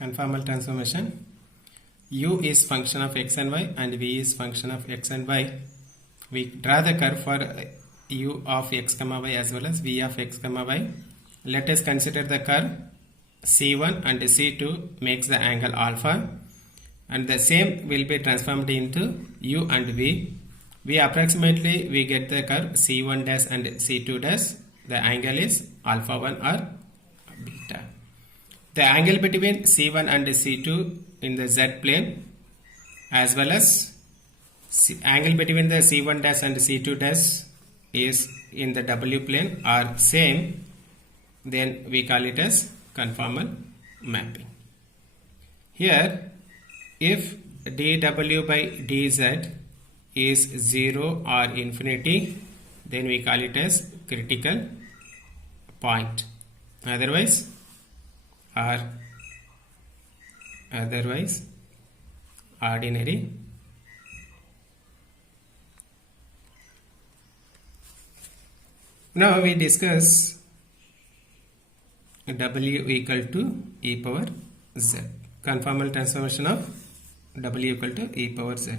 Conformal transformation. U is function of x and y and v is function of x and y. We draw the curve for u of x comma y as well as v of x comma y. Let us consider the curve C1 and C2 makes the angle alpha, and the same will be transformed into u and v. We approximately we get the curve C1 dash and C2 dash. The angle is alpha 1 or beta. The angle between C1 and C2 in the z plane as well as angle between the C1 dash and C2 dash is in the w plane are same, then we call it as conformal mapping. Here if dw by dz is 0 or infinity, then we call it as critical point, otherwise ordinary. Now we discuss w equal to e power z, conformal transformation of w equal to e power z.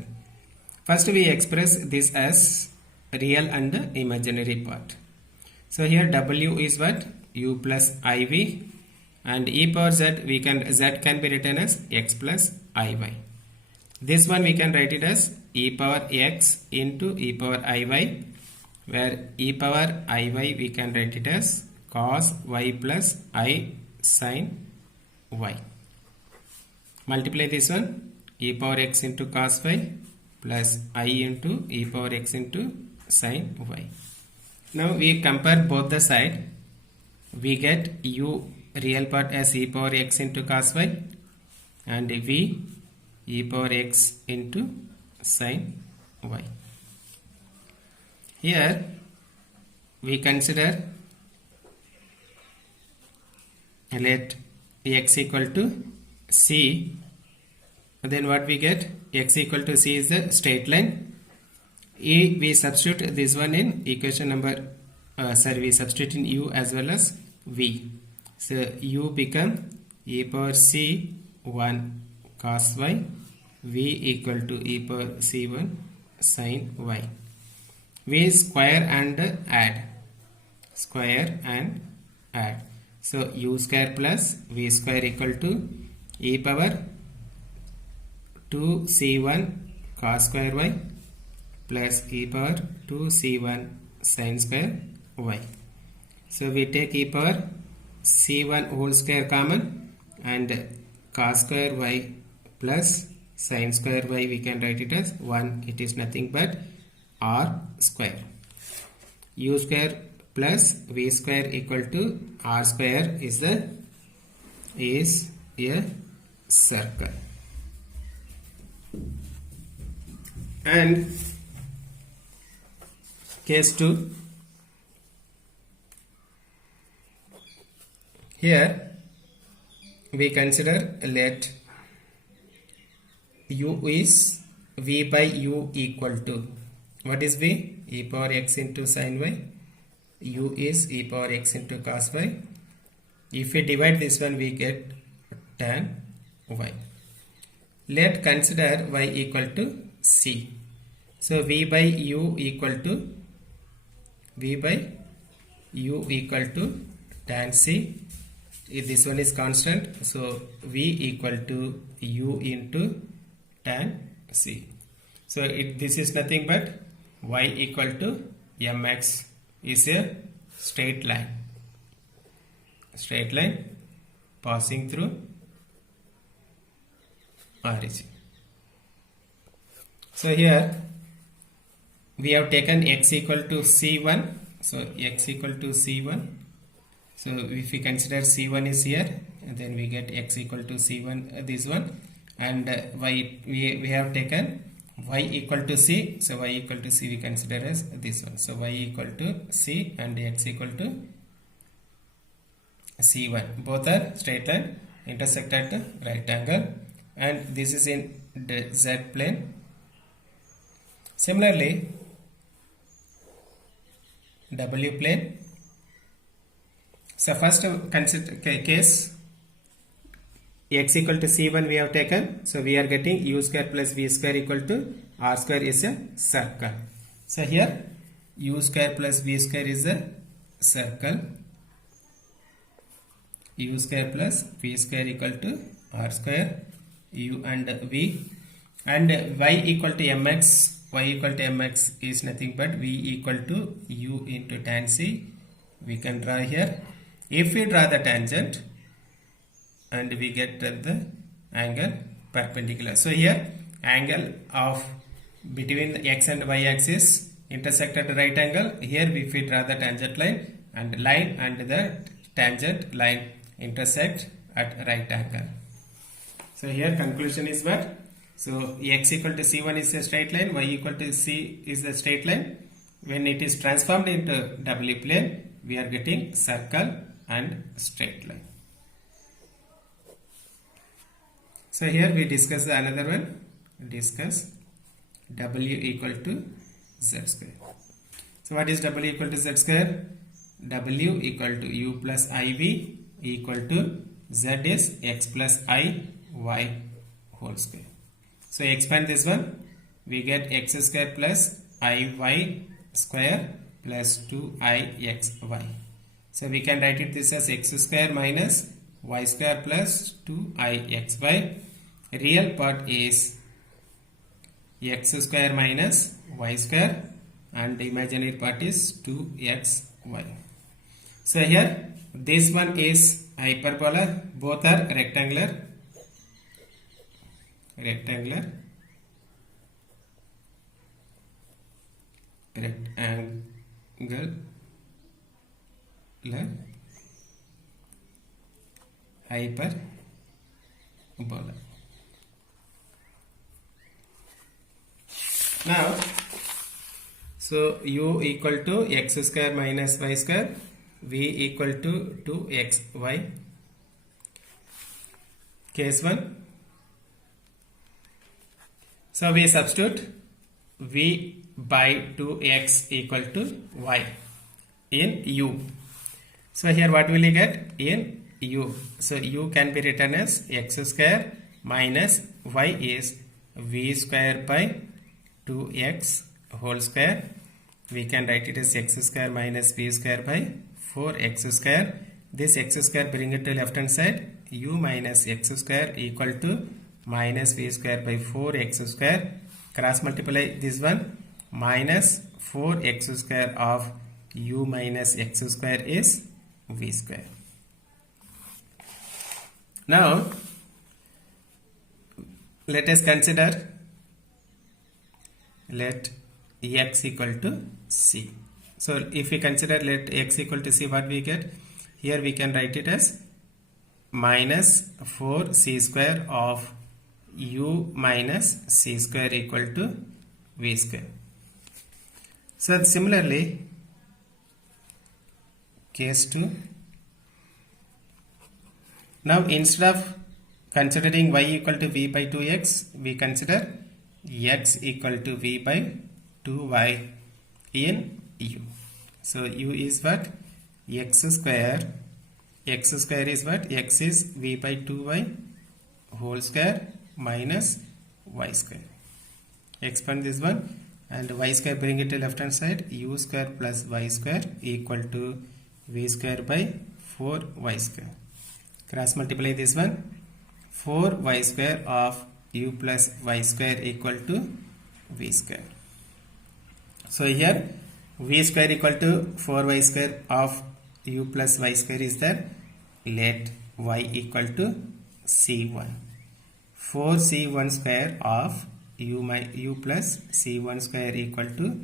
First we express this as real and imaginary part. So here w is what? U plus iv, and e power z z can be written as x plus iy. This one we can write it as e power x into e power iy, where e power iy we can write it as cos y plus I sin y. Multiply this one, e power x into cos y plus I into e power x into sin y. Now we compare both the side. We get u real part as e power x into cos y and v e power x into sin y. Here we consider, let x equal to c, then what we get? X equal to c is the straight line. We substitute this one in equation number, we substitute in u as well as v. So u become e power c 1 cos y, v equal to e power c1 sin y. We square and add. So u square plus v square equal to e power 2c1 cos square y plus e power 2c1 sin square y. So we take e power c1 whole square common, and cos square y plus sin square y we can write it as 1. It is nothing but r square. U square plus v square equal to r square is a circle. And case 2, here we consider, let u is v by u equal to, what is v? E power x into sin y. U is e power x into cos y. If we divide this one, we get tan y. Let consider y equal to c. So v by u equal to tan c. If this one is constant, so v equal to u into tan c. So this is nothing but y equal to mx is a straight line passing through origin. So here we have taken x equal to c1. So x equal to c1. So if we consider c1 is here, and then we get x equal to c1, this one, and y we have taken y equal to c. So y equal to c we consider as this one. So y equal to c and x equal to c1. Both are straight line intersect at the right angle, and this is in the z plane. Similarly, w plane. So first consider case x equal to c1 we have taken, so we are getting u square plus v square equal to r square is a circle. So here u square plus v square is a circle, u square plus v square equal to r square, u and v, and y equal to mx, y equal to mx is nothing but v equal to u into tan c. We can draw here. If we draw the tangent and we get the angle perpendicular, so here angle of between the x and y axis intersect at right angle. Here if we draw the tangent line, and line and the tangent line intersect at right angle. So here conclusion is what? So x equal to c1 is a straight line, y equal to c is a straight line. When it is transformed into doubly plane, we are getting circle and straight line. So here we discuss another one. Discuss w equal to z square. So what is w equal to z square? W equal to u plus iv equal to z is x plus I y whole square. So expand this one, we get x square plus iy square plus 2ixy. So we can write it this as x square minus y square plus 2ixy. Real part is x square minus y square, and the imaginary part is 2xy. So here this one is hyperbola, both are rectangular, rectangle, hyperbola. Now, so u equal to x square minus y square, v equal to 2xy. Case 1. So we substitute v by 2x equal to y in u. So here what will you get in u? So u can be written as x square minus y is v square by 2x whole square. We can write it as x square minus v square by 4x square. This x square bring it to left hand side. U minus x square equal to minus v square by 4x square. Cross multiply this one. Minus 4x square of u minus x square is v square. Now let us consider, let x equal to c. So if we consider let x equal to c, what we get? Here we can write it as minus 4c square of u minus c square equal to v square. So similarly, case 2. Now instead of considering y equal to v by 2x, we consider x equal to v by 2y in u. So u is what? X square. X square is what? X is v by 2y whole square minus y square. Expand this one, and y square bring it to left hand side. U square plus y square equal to v square by 4y square. Cross multiply this one. 4y square of u plus y square equal to v square. So here v square equal to 4y square of u plus y square is there. Let y equal to c1. 4c1 square of u plus c1 square equal to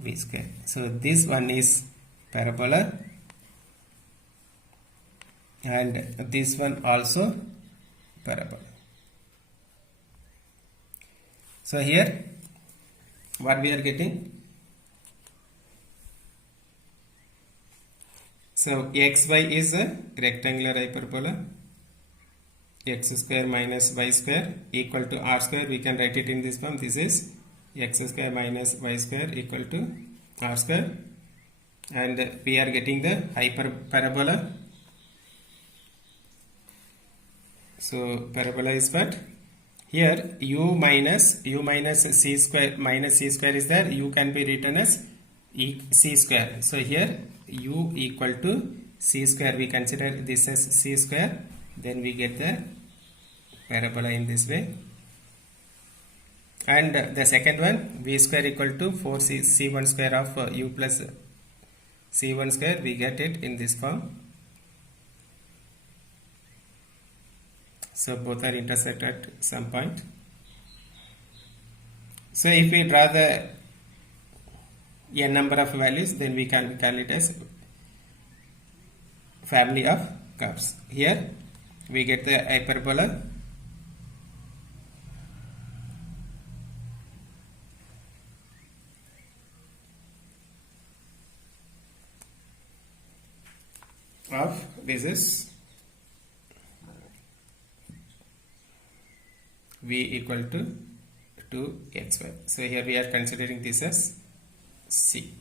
v square. So this one is parabola, and this one also parabola. So here what we are getting? So xy is a rectangular hyperbola. X square minus y square equal to r square. We can write it in this form. This is x square minus y square equal to r square, and we are getting the hyperparabola. So parabola is what? Here u minus c square minus c square is there. U can be written as c square. So here u equal to c square. We consider this as c square. Then we get the parabola in this way. And the second one, v square equal to 4c c1 square of u plus c1 square. We get it in this form. So both are intersect at some point. So if we draw the n number of values, then we can call it as family of curves. Here we get the hyperbola of this is v equal to 2xy. So here we are considering this as C.